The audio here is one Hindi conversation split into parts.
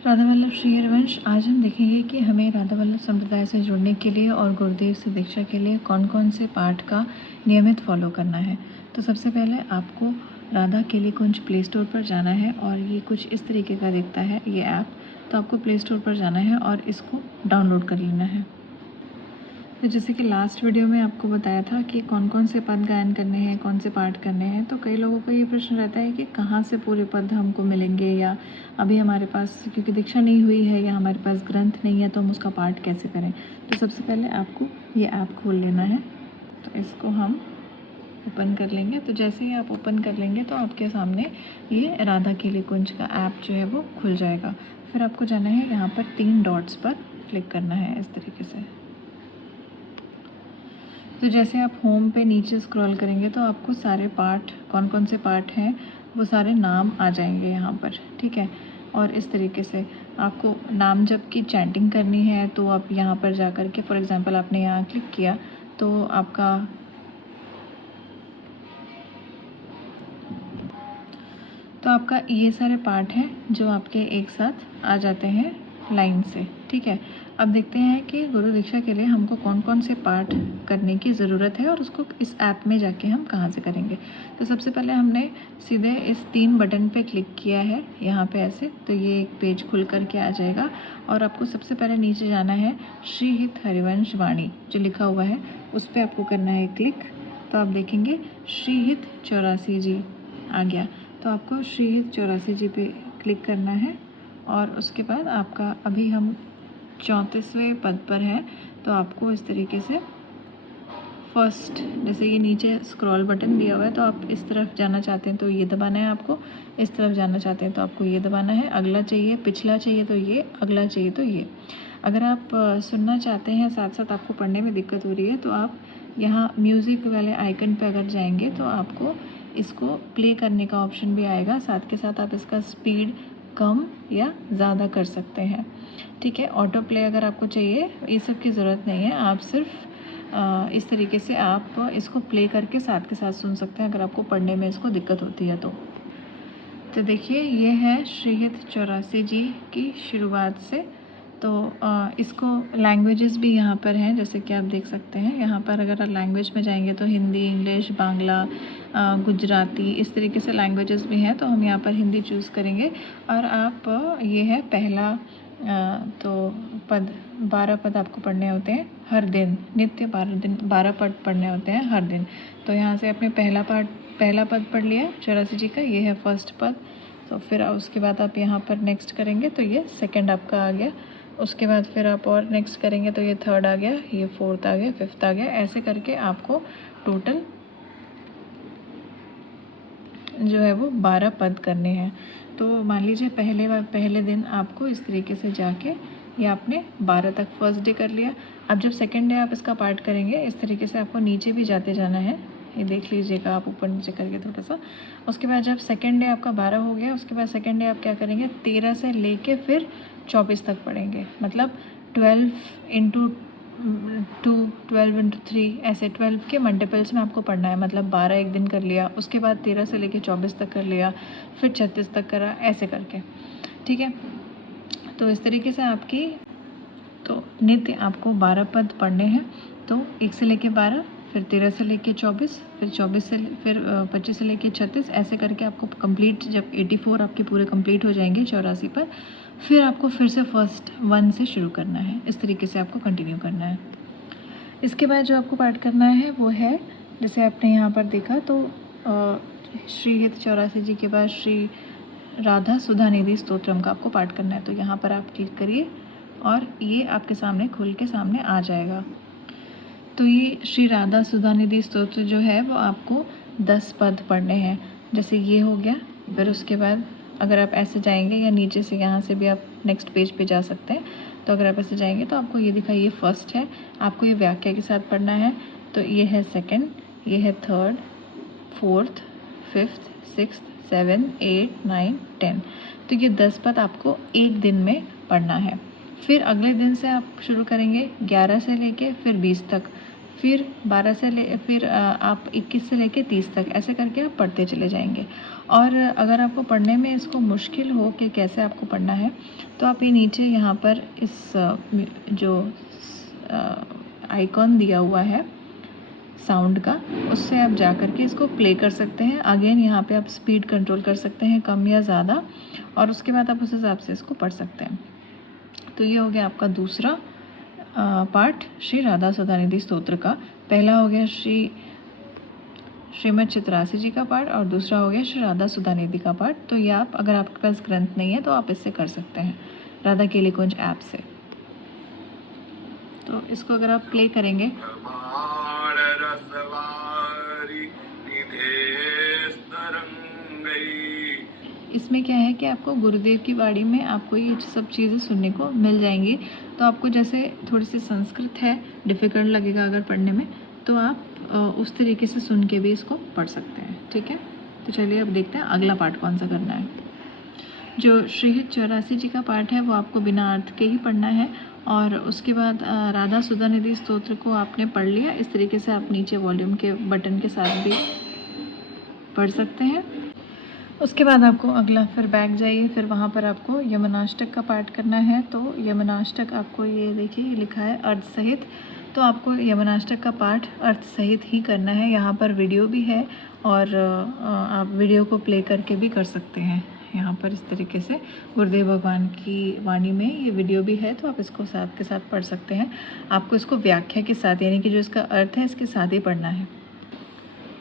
राधा वल्लभ श्री हरिवंश। आज हम देखेंगे कि हमें राधा वल्लभ संप्रदाय से जुड़ने के लिए और गुरुदेव से दीक्षा के लिए कौन कौन से पाठ का नियमित फॉलो करना है। तो सबसे पहले आपको राधा केली कुंज प्ले स्टोर पर जाना है और ये कुछ इस तरीके का दिखता है ये ऐप। तो आपको प्ले स्टोर पर जाना है और इसको डाउनलोड कर लेना है। तो जैसे कि लास्ट वीडियो में आपको बताया था कि कौन कौन से पद गायन करने हैं, कौन से पाठ करने हैं। तो कई लोगों को ये प्रश्न रहता है कि कहाँ से पूरे पद हमको मिलेंगे, या अभी हमारे पास क्योंकि दीक्षा नहीं हुई है या हमारे पास ग्रंथ नहीं है तो हम उसका पाठ कैसे करें। तो सबसे पहले आपको ये ऐप खोल लेना है। तो इसको हम ओपन कर लेंगे। तो जैसे ही आप ओपन कर लेंगे तो आपके सामने ये राधा केली कुंज का ऐप जो है वो खुल जाएगा। फिर आपको जाना है यहाँ पर 3 डॉट्स पर क्लिक करना है इस तरीके से। तो जैसे आप होम पे नीचे स्क्रॉल करेंगे तो आपको सारे पाठ, कौन कौन से पाठ हैं वो सारे नाम आ जाएंगे यहाँ पर, ठीक है। और इस तरीके से आपको नाम जब की चैंटिंग करनी है तो आप यहाँ पर जा कर के, फॉर एग्जांपल आपने यहाँ क्लिक किया तो आपका ये सारे पाठ हैं जो आपके एक साथ आ जाते हैं लाइन से, ठीक है। अब देखते हैं कि गुरु दीक्षा के लिए हमको कौन कौन से पाठ करने की ज़रूरत है और उसको इस ऐप में जाके हम कहाँ से करेंगे। तो सबसे पहले हमने सीधे इस 3 बटन पे क्लिक किया है यहाँ पे ऐसे, तो ये एक पेज खुल करके आ जाएगा और आपको सबसे पहले नीचे जाना है श्री हित हरिवंश वाणी जो लिखा हुआ है उस पर आपको करना है क्लिक। तो आप देखेंगे श्री हित 84 जी आ गया। तो आपको श्री हित 84 जी पे क्लिक करना है और उसके बाद आपका, अभी हम 34वें पद पर हैं, तो आपको इस तरीके से फर्स्ट, जैसे ये नीचे स्क्रॉल बटन दिया हुआ है तो आप इस तरफ जाना चाहते हैं तो ये दबाना है, आपको इस तरफ जाना चाहते हैं तो आपको ये दबाना है। अगला चाहिए, पिछला चाहिए तो ये, अगला चाहिए तो ये। अगर आप सुनना चाहते हैं साथ साथ आपको पढ़ने में दिक्कत हो रही है तो आप यहाँ म्यूज़िक वाले आइकन पे अगर जाएंगे तो आपको इसको प्ले करने का ऑप्शन भी आएगा, साथ के साथ आप इसका स्पीड कम या ज़्यादा कर सकते हैं, ठीक है। ऑटो प्ले अगर आपको चाहिए, ये सब की ज़रूरत नहीं है, आप सिर्फ इस तरीके से आप इसको प्ले करके साथ के साथ सुन सकते हैं अगर आपको पढ़ने में इसको दिक्कत होती है तो देखिए ये है श्री हित 84 जी की शुरुआत से। तो इसको लैंग्वेजेस भी यहाँ पर हैं, जैसे कि आप देख सकते हैं। यहाँ पर अगर आप लैंग्वेज में जाएंगे तो हिंदी, इंग्लिश, बांग्ला, गुजराती, इस तरीके से लैंग्वेजेस भी हैं। तो हम यहाँ पर हिंदी चूज़ करेंगे और आप ये है पहला तो पद, 12 पद आपको पढ़ने होते हैं हर दिन, नित्य 12 पद पढ़ने होते हैं हर दिन। तो यहाँ से आपने पहला पद पढ़ लिया 84 जी का, ये है फर्स्ट पद। तो फिर उसके बाद आप यहाँ पर नेक्स्ट करेंगे तो ये सेकंड आपका आ गया। उसके बाद फिर आप और नेक्स्ट करेंगे तो ये थर्ड आ गया, ये फोर्थ आ गया, फिफ्थ आ गया। ऐसे करके आपको टोटल जो है वो 12 पद करने हैं। तो मान लीजिए पहले दिन आपको इस तरीके से जाके ये आपने 12 तक फर्स्ट डे कर लिया। अब जब सेकंड डे आप इसका पार्ट करेंगे इस तरीके से आपको नीचे भी जाते जाना है, ये देख लीजिएगा आप ऊपर नीचे करके थोड़ा सा। उसके बाद जब सेकंड डे आपका 12 हो गया, उसके बाद सेकंड डे आप क्या करेंगे, 13 से लेके फिर 24 तक पढ़ेंगे। मतलब 12 इंटू 2, 12 इंटू 3, ऐसे 12 के मल्टीपल्स में आपको पढ़ना है। मतलब 12 एक दिन कर लिया, उसके बाद 13 से लेके 24 तक कर लिया, फिर 36 तक करा, ऐसे करके, ठीक है। तो इस तरीके से आपकी तो नित्य आपको 12 पद पढ़ने हैं। तो 1 से लेके 12, फिर 13 से लेके 24, फिर 24 से फिर 25 से लेके 36, ऐसे करके आपको कंप्लीट, जब 84 आपके पूरे कंप्लीट हो जाएंगे 84 पर, फिर आपको फिर से फर्स्ट 1 से शुरू करना है। इस तरीके से आपको कंटिन्यू करना है। इसके बाद जो आपको पाठ करना है वो है, जैसे आपने यहाँ पर देखा तो श्री हित 84 जी के बाद श्री राधा सुधा निधि स्तोत्रम का आपको पाठ करना है। तो यहाँ पर आप क्लिक करिए और ये आपके सामने खुल के सामने आ जाएगा। तो ये श्री राधा सुधा निधि स्तोत्र जो है वो आपको 10 पद पढ़ने हैं। जैसे ये हो गया, फिर उसके बाद अगर आप ऐसे जाएंगे या नीचे से यहाँ से भी आप नेक्स्ट पेज पे जा सकते हैं। तो अगर आप ऐसे जाएंगे तो आपको ये दिखा, ये फर्स्ट है, आपको ये व्याख्या के साथ पढ़ना है। तो ये है सेकंड, ये है थर्ड, फोर्थ, फिफ्थ, सिक्स्थ, 7, 8, 9, 10। तो ये 10 पद आपको एक दिन में पढ़ना है। फिर अगले दिन से आप शुरू करेंगे 11 से लेके फिर 20 तक, फिर 12 से ले फिर आप 21 से लेके 30 तक ऐसे करके आप पढ़ते चले जाएंगे। और अगर आपको पढ़ने में इसको मुश्किल हो कि कैसे आपको पढ़ना है, तो आप ये नीचे यहाँ पर इस जो आइकॉन दिया हुआ है साउंड का, उससे आप जा कर के इसको प्ले कर सकते हैं। अगेन यहाँ पे आप स्पीड कंट्रोल कर सकते हैं कम या ज़्यादा, और उसके बाद आप उस हिसाब से इसको पढ़ सकते हैं। तो ये हो गया आपका दूसरा पाठ श्री राधा सुधानिधि स्तोत्र का। पहला हो गया श्रीमद् चित्रासी जी का पाठ और दूसरा हो गया श्री राधा सुधानिधि का पाठ। तो ये आप, अगर आपके पास ग्रंथ नहीं है तो आप इससे कर सकते हैं राधा केली कुंज ऐप से। तो इसको अगर आप प्ले करेंगे इसमें क्या है कि आपको गुरुदेव की वाणी में आपको ये सब चीज़ें सुनने को मिल जाएंगी। तो आपको जैसे थोड़ी सी संस्कृत है, डिफ़िकल्ट लगेगा अगर पढ़ने में, तो आप उस तरीके से सुन के भी इसको पढ़ सकते हैं। ठीक है, तो चलिए अब देखते हैं अगला पाठ कौन सा करना है। जो श्रीहित 84 जी का पाठ है वो आपको बिना अर्थ के ही पढ़ना है। और उसके बाद राधा सुधानिधि स्तोत्र को आपने पढ़ लिया, इस तरीके से आप नीचे वॉल्यूम के बटन के साथ भी पढ़ सकते हैं। उसके बाद आपको अगला फिर बैक जाइए, फिर वहाँ पर आपको यमनाष्टक का पाठ करना है। तो यमनाष्टक आपको ये देखिए लिखा है अर्थ सहित, तो आपको यमनाष्टक का पाठ अर्थ सहित ही करना है। यहाँ पर वीडियो भी है और आप वीडियो को प्ले करके भी कर सकते हैं। यहाँ पर इस तरीके से गुरुदेव भगवान की वाणी में ये वीडियो भी है, तो आप इसको साथ के साथ पढ़ सकते हैं। आपको इसको व्याख्या के साथ, यानी कि जो इसका अर्थ है इसके साथ ही पढ़ना है।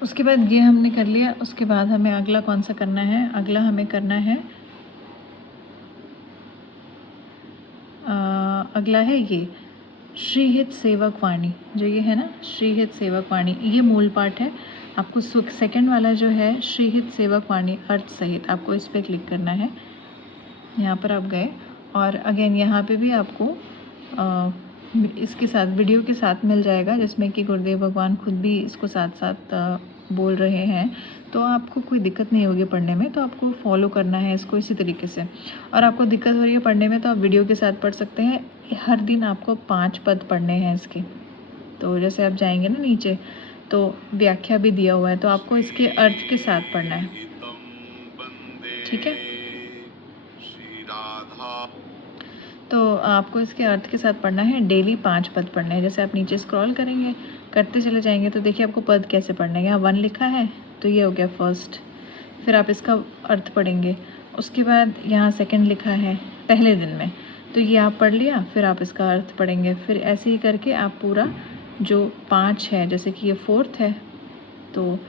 उसके बाद ये हमने कर लिया। उसके बाद हमें अगला कौन सा करना है, अगला हमें करना है अगला है ये श्रीहित सेवक वाणी, जो ये है ना श्रीहित सेवक वाणी, ये मूल पाठ है। आपको सेकंड वाला जो है श्रीहित सेवक वाणी अर्थ सहित, आपको इस पर क्लिक करना है। यहाँ पर आप गए और अगेन यहाँ पे भी आपको इसके साथ वीडियो के साथ मिल जाएगा, जिसमें कि गुरुदेव भगवान खुद भी इसको साथ साथ बोल रहे हैं। तो आपको कोई दिक्कत नहीं होगी पढ़ने में, तो आपको फॉलो करना है इसको इसी तरीके से। और आपको दिक्कत हो रही है पढ़ने में तो आप वीडियो के साथ पढ़ सकते हैं। हर दिन आपको 5 पद पढ़ने हैं इसके। तो जैसे आप जाएंगे ना नीचे, तो व्याख्या भी दिया हुआ है, तो आपको इसके अर्थ के साथ पढ़ना है। ठीक है, तो आपको इसके अर्थ के साथ पढ़ना है। डेली 5 पद पढ़ने हैं। जैसे आप नीचे स्क्रॉल करेंगे, करते चले जाएंगे, तो देखिए आपको पद कैसे पढ़ना है। यहाँ 1 लिखा है, तो ये हो गया फर्स्ट। फिर आप इसका अर्थ पढ़ेंगे। उसके बाद यहाँ सेकंड लिखा है पहले दिन में, तो ये आप पढ़ लिया। फिर आप इसका अर्थ पढ़ेंगे। फिर ऐसे ही करके आप पूरा जो 5 है, जैसे कि ये 4th है, तो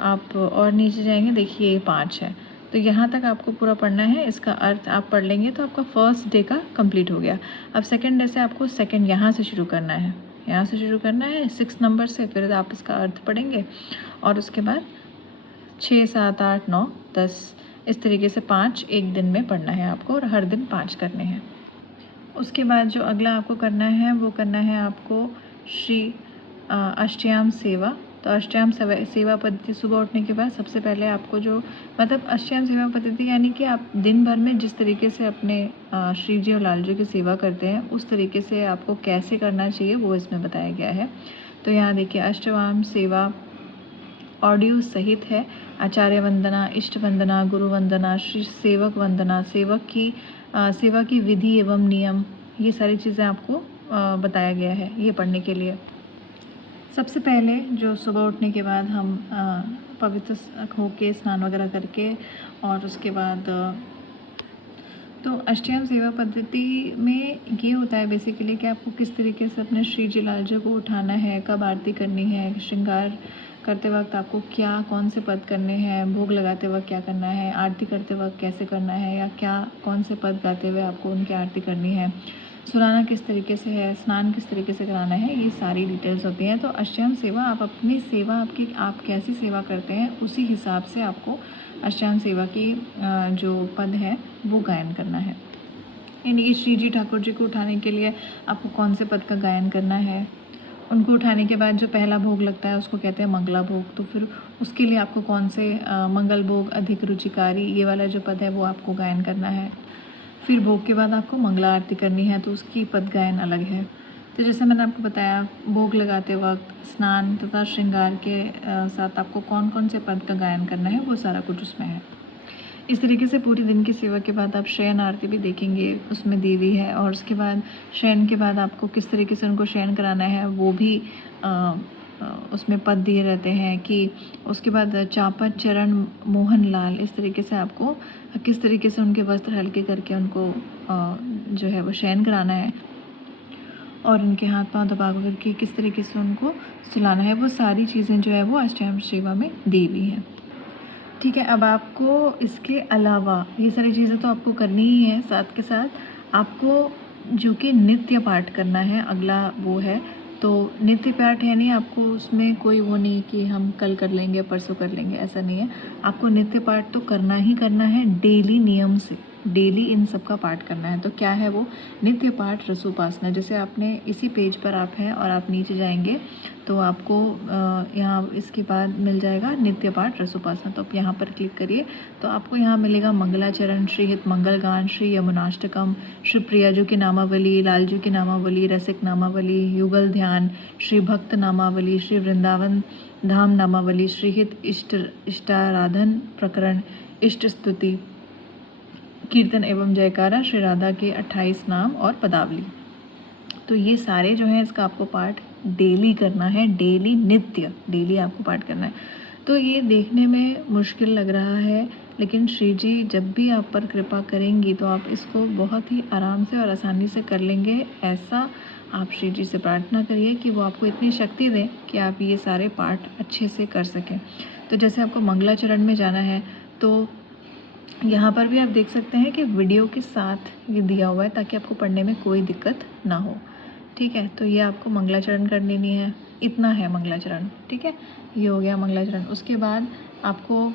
आप और नीचे जाएंगे, देखिए ये 5 है, तो यहाँ तक आपको पूरा पढ़ना है। इसका अर्थ आप पढ़ लेंगे तो आपका फर्स्ट डे का कंप्लीट हो गया। अब सेकंड डे से आपको सेकंड यहाँ से शुरू करना है, यहाँ से शुरू करना है 6 नंबर से। फिर आप इसका अर्थ पढ़ेंगे और उसके बाद 6, 7, 8, 9, 10 इस तरीके से 5 एक दिन में पढ़ना है आपको, और हर दिन 5 करने हैं। उसके बाद जो अगला आपको करना है वो करना है आपको श्री अष्टयाम सेवा। तो अष्टयाम सेवा पद्धति, सुबह उठने के बाद सबसे पहले आपको जो मतलब अष्टयाम सेवा पद्धति यानी कि आप दिन भर में जिस तरीके से अपने श्री जी और लाल जी की सेवा करते हैं, उस तरीके से आपको कैसे करना चाहिए वो इसमें बताया गया है। तो यहाँ देखिए अष्टयाम सेवा ऑडियो सहित है। आचार्य वंदना, इष्ट वंदना, गुरु वंदना, श्री सेवक वंदना, सेवक की सेवा की विधि एवं नियम, ये सारी चीज़ें आपको बताया गया है ये पढ़ने के लिए। सबसे पहले जो सुबह उठने के बाद हम पवित्र होके स्नान वगैरह करके, और उसके बाद तो अष्टयाम सेवा पद्धति में ये होता है बेसिकली कि आपको किस तरीके से अपने श्री जी लाल जी को उठाना है, कब आरती करनी है, श्रृंगार करते वक्त आपको क्या कौन से पद करने हैं, भोग लगाते वक्त क्या करना है, आरती करते वक्त कैसे करना है, या क्या कौन से पद गाते हुए आपको उनकी आरती करनी है, सुनाना किस तरीके से है, स्नान किस तरीके से कराना है, ये सारी डिटेल्स होती हैं। तो अष्टयाम सेवा आप अपनी सेवा आप कैसी सेवा करते हैं उसी हिसाब से आपको अष्टयाम सेवा की जो पद है वो गायन करना है। यानी कि श्री जी ठाकुर जी को उठाने के लिए आपको कौन से पद का गायन करना है। उनको उठाने के बाद जो पहला भोग लगता है उसको कहते हैं मंगला भोग, तो फिर उसके लिए आपको कौन से मंगल भोग, अधिक रुचिकारी, ये वाला जो पद है वो आपको गायन करना है। फिर भोग के बाद आपको मंगला आरती करनी है, तो उसकी पद गायन अलग है। तो तो जैसे मैंने आपको बताया, भोग लगाते वक्त स्नान तथा श्रृंगार के साथ आपको कौन कौन से पद का गायन करना है वो सारा कुछ उसमें है। इस तरीके से पूरी दिन की सेवा के बाद आप शयन आरती भी देखेंगे, उसमें दी हुई है। और उसके बाद शयन के बाद आपको किस तरीके से उनको शयन कराना है वो भी उसमें पद दिए रहते हैं कि उसके बाद चापत चरण मोहन लाल, इस तरीके से आपको किस तरीके से उनके वस्त्र हल्के करके उनको जो है वो शयन कराना है और उनके हाथ पांव दबा करके किस तरीके से उनको सुलाना है, वो सारी चीज़ें जो है वो अष्टयाम सेवा में दी हुई हैं। ठीक है, अब आपको इसके अलावा ये सारी चीज़ें तो आपको करनी ही है, साथ के साथ आपको जो कि नित्य पाठ करना है, अगला वो है। तो नित्य पाठ है नहीं, आपको उसमें कोई वो नहीं कि हम कल कर लेंगे परसों कर लेंगे, ऐसा नहीं है। आपको नित्य पाठ तो करना ही करना है, डेली नियम से डेली इन सब का पाठ करना है। तो क्या है वो? नित्य पाठ रसोपासना। जैसे आपने इसी पेज पर आप हैं और आप नीचे जाएंगे तो आपको यहाँ इसके बाद मिल जाएगा नित्य पाठ रसोपासना। तो आप यहाँ पर क्लिक करिए तो आपको यहाँ मिलेगा मंगलाचरण, श्री हित मंगल गान, श्री यमुनाष्टकम, श्री प्रियाजू की नामावली, लालजू की नामावली, रसिक नामावली, युगल ध्यान, श्री भक्त नामावली, श्री वृंदावन धाम नामावली, श्री हित इष्टाराधन प्रकरण, इष्ट स्तुति, कीर्तन एवं जयकारा, श्री राधा के 28 नाम और पदावली। तो ये सारे जो हैं इसका आपको पाठ डेली करना है, डेली नित्य डेली आपको पाठ करना है। तो ये देखने में मुश्किल लग रहा है, लेकिन श्री जी जब भी आप पर कृपा करेंगी तो आप इसको बहुत ही आराम से और आसानी से कर लेंगे। ऐसा आप श्री जी से प्रार्थना करिए कि वो आपको इतनी शक्ति दें कि आप ये सारे पाठ अच्छे से कर सकें। तो जैसे आपको मंगलाचरण में जाना है तो यहाँ पर भी आप देख सकते हैं कि वीडियो के साथ ये दिया हुआ है ताकि आपको पढ़ने में कोई दिक्कत ना हो। ठीक है, तो ये आपको मंगलाचरण कर लेनी है, इतना है मंगलाचरण। ठीक है, ये हो गया मंगलाचरण। उसके बाद आपको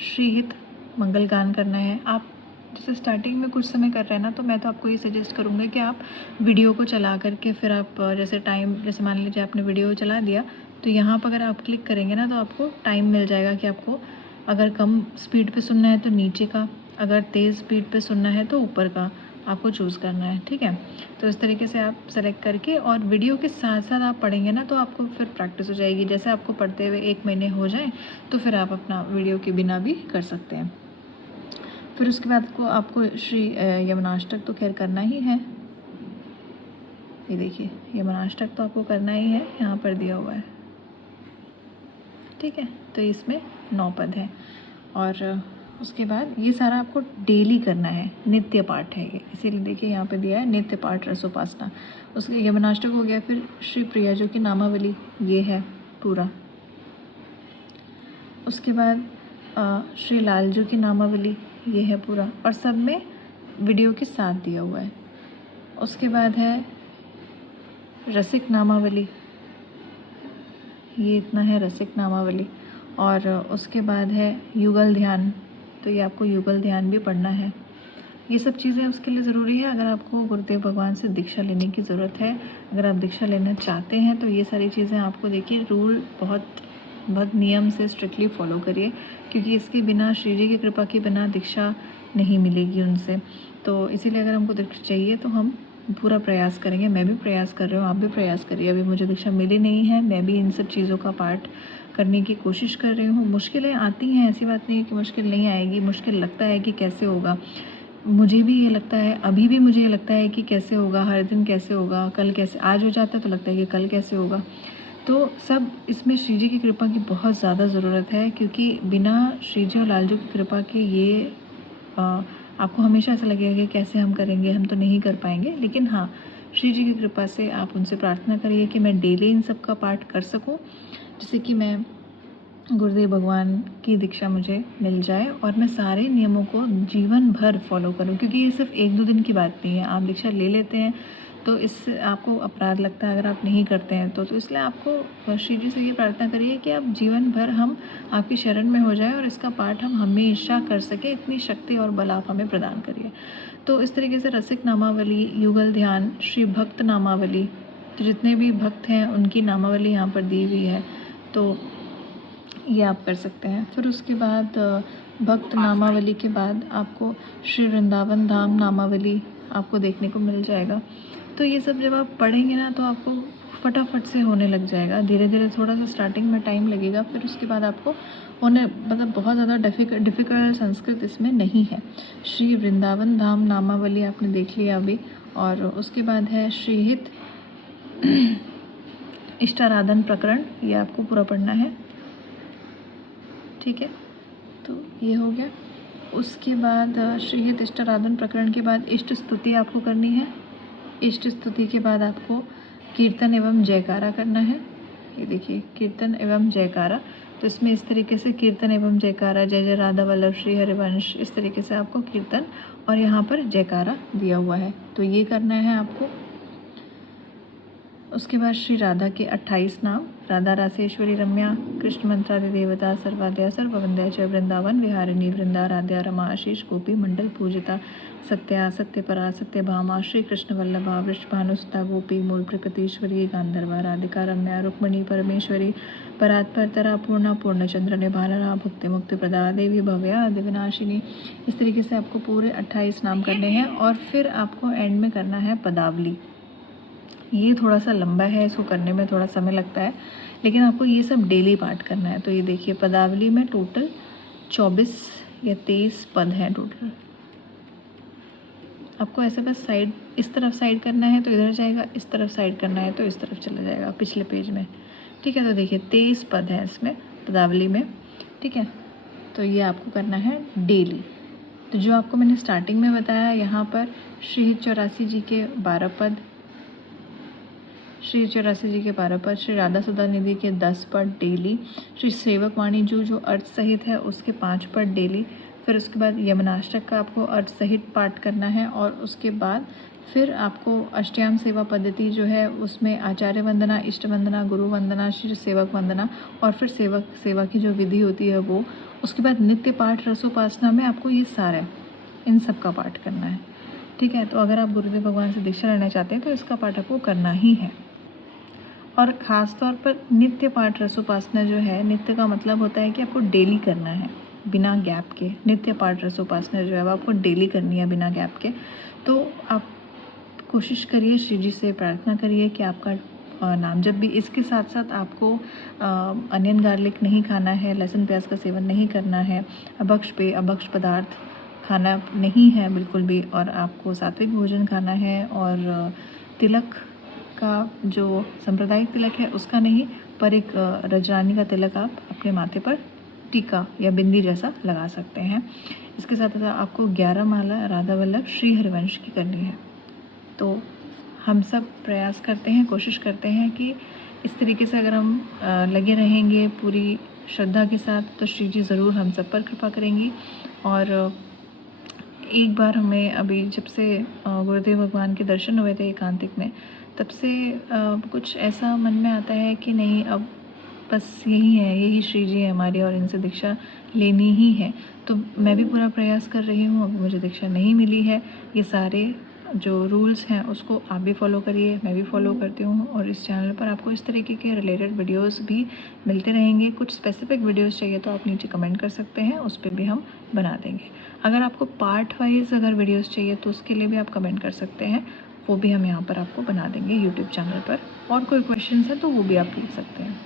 श्री हित मंगल गान करना है। आप जैसे स्टार्टिंग में कुछ समय कर रहे हैं ना, तो मैं तो आपको ये सजेस्ट करूँगी कि आप वीडियो को चला करके फिर आप जैसे टाइम, जैसे मान लीजिए आपने वीडियो चला दिया तो यहाँ पर अगर आप क्लिक करेंगे ना तो आपको टाइम मिल जाएगा कि आपको अगर कम स्पीड पे सुनना है तो नीचे का, अगर तेज़ स्पीड पे सुनना है तो ऊपर का आपको चूज़ करना है। ठीक है, तो इस तरीके से आप सेलेक्ट करके और वीडियो के साथ साथ आप पढ़ेंगे ना तो आपको फिर प्रैक्टिस हो जाएगी। जैसे आपको पढ़ते हुए 1 महीने हो जाए तो फिर आप अपना वीडियो के बिना भी कर सकते हैं। फिर उसके बाद आपको श्री यमुनाष्टक तो खैर करना ही है। ये देखिए यमुनाष्टक तो आपको करना ही है, यहाँ पर दिया हुआ है। ठीक है, तो इसमें 9 पद हैं और उसके बाद ये सारा आपको डेली करना है, नित्य पाठ है ये, इसीलिए देखिए यहाँ पे दिया है नित्य पाठ रसोपासना। उसके यमुनाष्टक हो गया, फिर श्री प्रियाजू की नामावली ये है पूरा। उसके बाद श्री लालजू की नामावली ये है पूरा और सब में वीडियो के साथ दिया हुआ है। उसके बाद है रसिक नामावली, ये इतना है रसिक नामावली। और उसके बाद है युगल ध्यान, तो ये आपको युगल ध्यान भी पढ़ना है। ये सब चीज़ें उसके लिए ज़रूरी है अगर आपको गुरुदेव भगवान से दीक्षा लेने की ज़रूरत है। अगर आप दीक्षा लेना चाहते हैं तो ये सारी चीज़ें आपको देखिए रूल बहुत नियम से स्ट्रिक्टली फॉलो करिए, क्योंकि इसके बिना श्री जी की कृपा के बिना दीक्षा नहीं मिलेगी उनसे। तो इसीलिए अगर हमको दीक्षा चाहिए तो हम पूरा प्रयास करेंगे। मैं भी प्रयास कर रही हूँ, आप भी प्रयास करिए। अभी मुझे दीक्षा मिली नहीं है, मैं भी इन सब चीज़ों का पाठ करने की कोशिश कर रही हूँ। मुश्किलें आती हैं, ऐसी बात नहीं है कि मुश्किल नहीं आएगी। मुश्किल लगता है कि कैसे होगा, मुझे भी ये लगता है, अभी भी मुझे ये लगता है कि कैसे होगा, हर दिन कैसे होगा, कल कैसे, आज हो जाता है तो लगता है कि कल कैसे होगा। तो सब इसमें श्री जी की कृपा की बहुत ज़्यादा ज़रूरत है, क्योंकि बिना श्री जी और लालजू की कृपा के ये आपको हमेशा ऐसा लगेगा कि कैसे हम करेंगे, हम तो नहीं कर पाएंगे। लेकिन हाँ, श्री जी की कृपा से आप उनसे प्रार्थना करिए कि मैं डेली इन सब का पाठ कर सकूं, जिससे कि मैं गुरुदेव भगवान की दीक्षा मुझे मिल जाए और मैं सारे नियमों को जीवन भर फॉलो करूं, क्योंकि ये सिर्फ 1-2 दिन की बात नहीं है। आप दीक्षा ले लेते हैं तो इससे आपको अपराध लगता है अगर आप नहीं करते हैं तो इसलिए आपको श्री जी से ये प्रार्थना करिए कि आप जीवन भर हम आपकी शरण में हो जाए और इसका पाठ हम हमेशा कर सकें। इतनी शक्ति और बल आप हमें प्रदान करिए। तो इस तरीके से रसिक नामावली, युगल ध्यान, श्री भक्त नामावली, तो जितने भी भक्त हैं उनकी नामावली यहाँ पर दी हुई है, तो ये आप कर सकते हैं। फिर उसके बाद भक्त नामावली के बाद आपको श्री वृंदावन धाम नामावली आपको देखने को मिल जाएगा। तो ये सब जब आप पढ़ेंगे ना तो आपको फटाफट से होने लग जाएगा। धीरे धीरे थोड़ा सा स्टार्टिंग में टाइम लगेगा, फिर उसके बाद आपको होने मतलब बहुत ज़्यादा डिफ़िकल्ट संस्कृत इसमें नहीं है। श्री वृंदावन धाम नामावली आपने देख लिया अभी, और उसके बाद है श्रीहित इष्टाराधन प्रकरण, ये आपको पूरा पढ़ना है, ठीक है। तो ये हो गया। उसके बाद श्रीहित इष्टाराधन प्रकरण के बाद इष्ट स्तुति आपको करनी है। इष्ट स्तुति के बाद आपको कीर्तन एवं जयकारा करना है। ये देखिए कीर्तन एवं जयकारा, तो इसमें इस तरीके से कीर्तन एवं जयकारा, जय जय राधा वल्लभ श्री हरिवंश, इस तरीके से आपको कीर्तन और यहाँ पर जयकारा दिया हुआ है, तो ये करना है आपको। उसके बाद श्री राधा के 28 नाम, राधा रासेश्वरी रम्या कृष्ण मंत्रादि देवता सर्वाद्या सर्ववंद्या च वृंदावन विहारिणी वृंदा राध्या रमा आशीष गोपी मंडल पूजिता सत्या सत्यपरा सत्यभामा श्री कृष्ण वल्लभा वृषभानुसुता गोपी मूल प्रकृतीश्वरी गांधर्वा राधिका रम्या रुक्मिणी परमेश्वरी परात्परतरा पूर्णा पूर्णचंद्र निभालना भुक्ति मुक्ति प्रदा देवी भव्या दिव्यनाशिनी। इस तरीके से आपको पूरे 28 नाम करने हैं। और फिर आपको एंड में करना है पदावली। ये थोड़ा सा लंबा है, इसको करने में थोड़ा समय लगता है, लेकिन आपको ये सब डेली पाठ करना है। तो ये देखिए पदावली में टोटल 24 या 23 पद हैं टोटल। आपको ऐसे बस साइड, इस तरफ साइड करना है तो इधर जाएगा, इस तरफ साइड करना है तो इस तरफ चला जाएगा पिछले पेज में, ठीक है। तो देखिए 23 पद हैं इसमें पदावली में, ठीक है। तो ये आपको करना है डेली। तो जो आपको मैंने स्टार्टिंग में बताया, यहाँ पर श्री 84 जी के 12 पद, श्री 84 जी के 12 पद, श्री राधा सुधा निधि के 10 पद डेली, श्री सेवक वाणी जो अर्थ सहित है उसके 5 पद डेली। फिर उसके बाद यमनाष्टक का आपको अर्थ सहित पाठ करना है। और उसके बाद फिर आपको अष्टयाम सेवा पद्धति जो है उसमें आचार्य वंदना, इष्ट वंदना, गुरु वंदना, श्री सेवक वंदना और फिर सेवा की जो विधि होती है वो। उसके बाद नित्य पाठ रसोपासना में आपको ये सारा इन सब का पाठ करना है, ठीक है। तो अगर आप गुरुदेव भगवान से दीक्षा लेना चाहते हैं तो इसका पाठ आपको करना ही है। और ख़ास तौर पर नित्य पाठ रसोपासना जो है, नित्य का मतलब होता है कि आपको डेली करना है बिना गैप के। नित्य पाठ रसोपासना जो है वो आपको डेली करनी है बिना गैप के। तो आप कोशिश करिए, श्री जी से प्रार्थना करिए कि आपका नाम जब भी, इसके साथ साथ आपको अनियन गार्लिक नहीं खाना है, लहसुन प्याज का सेवन नहीं करना है, अभक्ष पदार्थ खाना नहीं है बिल्कुल भी, और आपको सात्विक भोजन खाना है। और तिलक का जो सांप्रदायिक तिलक है उसका नहीं, पर एक रजरानी का तिलक आप अपने माथे पर टीका या बिंदी जैसा लगा सकते हैं। इसके साथ साथ आपको 11 माला राधा वल्लभ श्री हरिवंश की करनी है। तो हम सब प्रयास करते हैं, कोशिश करते हैं कि इस तरीके से अगर हम लगे रहेंगे पूरी श्रद्धा के साथ तो श्री जी ज़रूर हम सब पर कृपा करेंगी। और एक बार हमें अभी जब से गुरुदेव भगवान के दर्शन हुए थे एकांतिक में, तब से कुछ ऐसा मन में आता है कि नहीं, अब बस यही श्री जी है हमारी और इनसे दीक्षा लेनी ही है। तो मैं भी पूरा प्रयास कर रही हूँ, अभी मुझे दीक्षा नहीं मिली है। ये सारे जो रूल्स हैं उसको आप भी फॉलो करिए, मैं भी फॉलो करती हूँ। और इस चैनल पर आपको इस तरीके के रिलेटेड वीडियोस भी मिलते रहेंगे। कुछ स्पेसिफिक वीडियोस चाहिए तो आप नीचे कमेंट कर सकते हैं, उस पर भी हम बना देंगे। अगर आपको पार्ट वाइज अगर वीडियोस चाहिए तो उसके लिए भी आप कमेंट कर सकते हैं, वो भी हम यहाँ पर आपको बना देंगे यूट्यूब चैनल पर। और कोई क्वेश्चन है तो वो भी आप पूछ सकते हैं।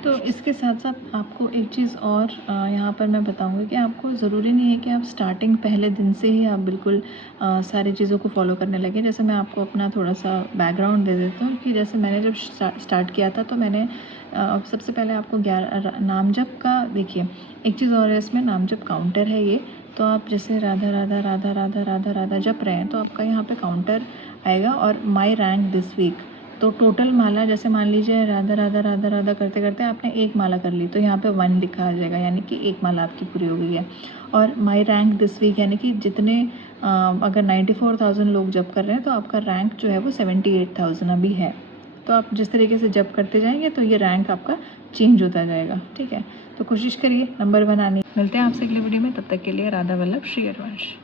तो इसके साथ साथ आपको एक चीज़ और यहाँ पर मैं बताऊँगी कि आपको ज़रूरी नहीं है कि आप स्टार्टिंग पहले दिन से ही आप बिल्कुल सारी चीज़ों को फॉलो करने लगे। जैसे मैं आपको अपना थोड़ा सा बैकग्राउंड दे देता हूँ कि जैसे मैंने जब स्टार्ट किया था तो मैंने सबसे पहले आपको 11 नाम जप का, देखिए एक चीज़ और है इसमें, नाम जप काउंटर है ये। तो आप जैसे राधा राधा राधा राधा राधा राधा जप रहे हैं तो आपका यहाँ पे काउंटर आएगा और माई रैंक दिस वीक। तो टोटल माला, जैसे मान लीजिए राधा राधा राधा राधा करते करते आपने एक माला कर ली तो यहाँ पे 1 लिखा आ जाएगा, यानी कि एक माला आपकी पूरी हो गई है। और माई रैंक दिस वीक यानी कि जितने अगर 94,000 लोग जप कर रहे हैं तो आपका रैंक जो है वो 78,000 अभी है। तो आप जिस तरीके से जप करते जाएंगे तो ये रैंक आपका चेंज होता जाएगा, ठीक है। तो कोशिश करिए नंबर 1 आने। मिलते हैं आपसे अगले वीडियो में, तब तक के लिए राधा वल्लभ श्री हरिवंश।